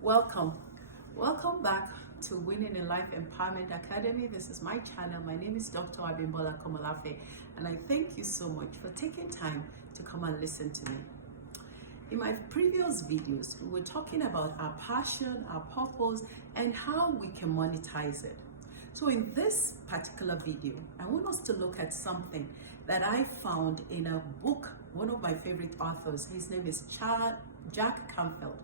Welcome. Welcome back to Winning in Life Empowerment Academy. This is my channel. My name is Dr. Abimbola Komolafe, and I thank you so much for taking time to come and listen to me. In my previous videos, we were talking about our passion, our purpose, and how we can monetize it. So in this particular video, I want us to look at something that I found in a book, one of my favorite authors. His name is Jack Canfield.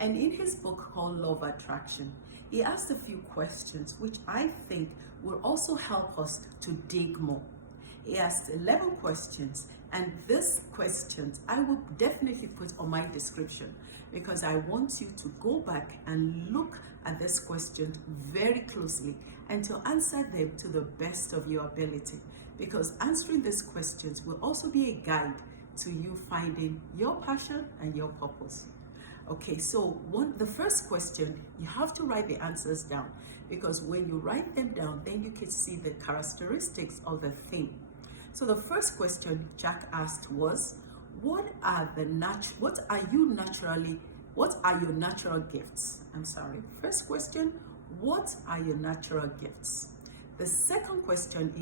And in his book called Law of Attraction, he asked a few questions which I think will also help us to dig more. He asked 11 questions, and these questions I will definitely put on my description because I want you to go back and look at this question very closely and to answer them to the best of your ability, because answering these questions will also be a guide to you finding your passion and your purpose. Okay, so the first question, you have to write the answers down, because when you write them down, then you can see the characteristics of the thing. So the first question Jack asked was, what are your natural gifts? First question, what are your natural gifts? The second question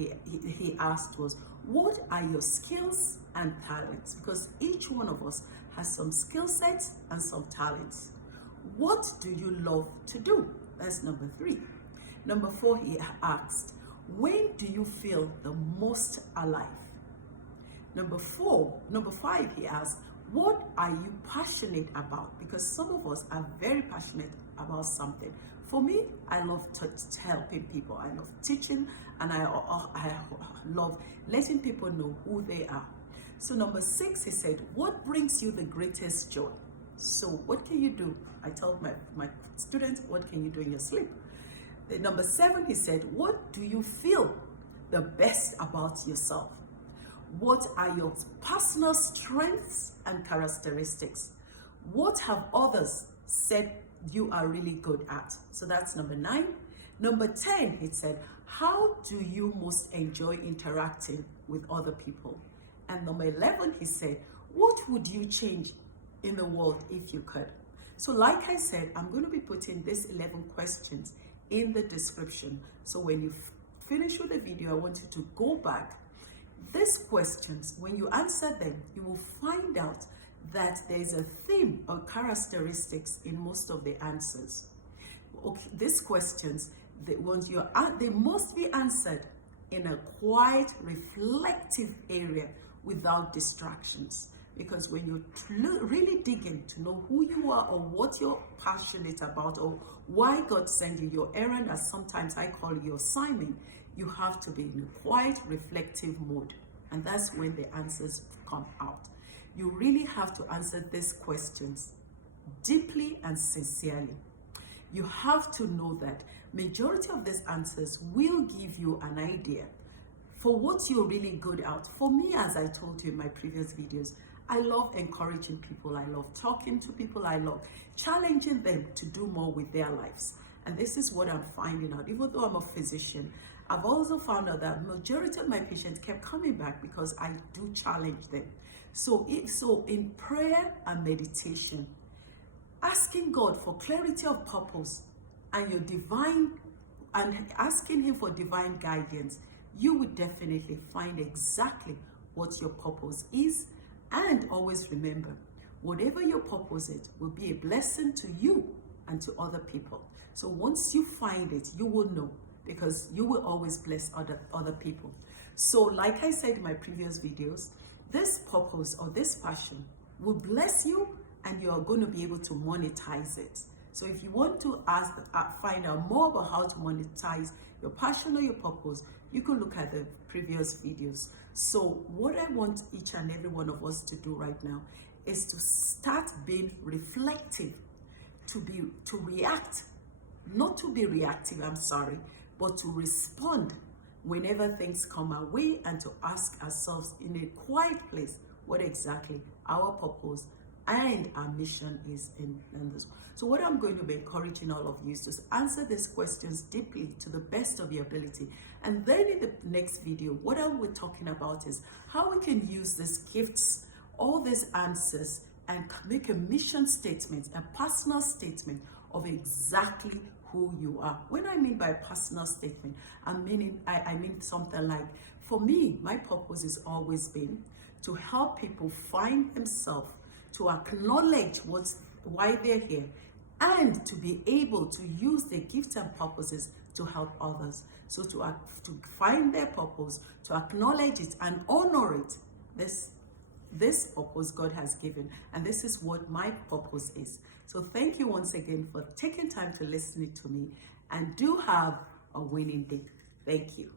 he asked was, what are your skills and talents? Because each one of us has some skill sets and some talents. What do you love to do? That's number 3. Number 4, he asked, when do you feel the most alive? Number 5, he asked, what are you passionate about? Because some of us are very passionate about something. For me, I love helping people. I love teaching, and I love letting people know who they are. So number 6, he said, what brings you the greatest joy? So what can you do? I told my students, what can you do in your sleep? Number 7, he said, what do you feel the best about yourself? What are your personal strengths and characteristics? What have others said you are really good at? So that's number 9. Number 10, he said, how do you most enjoy interacting with other people? And number 11, he said, what would you change in the world if you could? So like I said, I'm going to be putting these 11 questions in the description. So when you finish with the video, I want you to go back. These questions, when you answer them, you will find out that there's a theme or characteristics in most of the answers. Okay, these questions, they must be answered in a quiet, reflective area without distractions. Because when you really dig in to know who you are or what you're passionate about or why God sent you, your errand, as sometimes I call your assignment, you have to be in a quiet, reflective mode. And that's when the answers come out. You really have to answer these questions deeply and sincerely. You have to know that majority of these answers will give you an idea for what you're really good at. For me, as I told you in my previous videos, I love encouraging people. I love talking to people. I love challenging them to do more with their lives. And this is what I'm finding out. Even though I'm a physician, I've also found out that majority of my patients kept coming back because I do challenge them. So in prayer and meditation, asking God for clarity of purpose and asking Him for divine guidance, you would definitely find exactly what your purpose is. And always remember, whatever your purpose is will be a blessing to you and to other people. So once you find it, you will know, because you will always bless other people. So like I said in my previous videos, this purpose or this passion will bless you, and you are going to be able to monetize it. So if you want to find out more about how to monetize your passion or your purpose, you can look at the previous videos. So what I want each and every one of us to do right now is to start being reflective, to react, not to be reactive, but to respond whenever things come our way, and to ask ourselves in a quiet place what exactly our purpose and our mission is in this. So what I'm going to be encouraging all of you is to answer these questions deeply to the best of your ability. And then in the next video, what I will be talking about is how we can use these gifts, all these answers, and make a mission statement, a personal statement of exactly who you are. When I mean by personal statement, I mean something like, for me, my purpose has always been to help people find themselves, to acknowledge why they're here, and to be able to use their gifts and purposes to help others. So to find their purpose, to acknowledge it and honor it, this purpose God has given, and this is what my purpose is. So thank you once again for taking time to listen to me, and do have a winning day. Thank you.